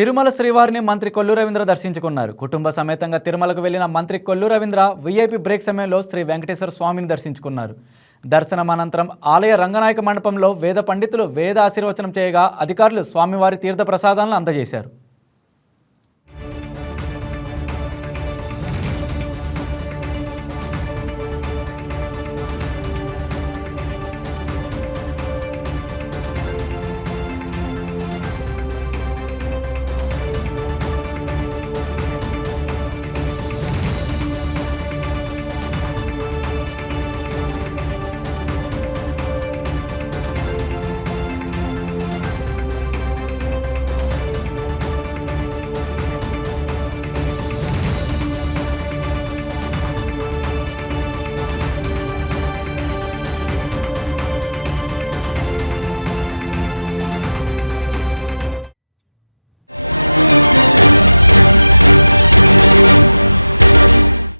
తిరుమల శ్రీవారిని మంత్రి కొల్లు రవీంద్ర దర్శించుకున్నారు. కుటుంబ సమేతంగా తిరుమలకు వెళ్ళిన మంత్రి కొల్లు రవీంద్ర వీఐపీ బ్రేక్ సమయంలో శ్రీ వెంకటేశ్వర స్వామిని దర్శించుకున్నారు. దర్శనం అనంతరం ఆలయ రంగనాయక మండపంలో వేద పండితులు వేద ఆశీర్వచనం చేయగా అధికారులు స్వామివారి తీర్థ ప్రసాదాలను అందజేశారు.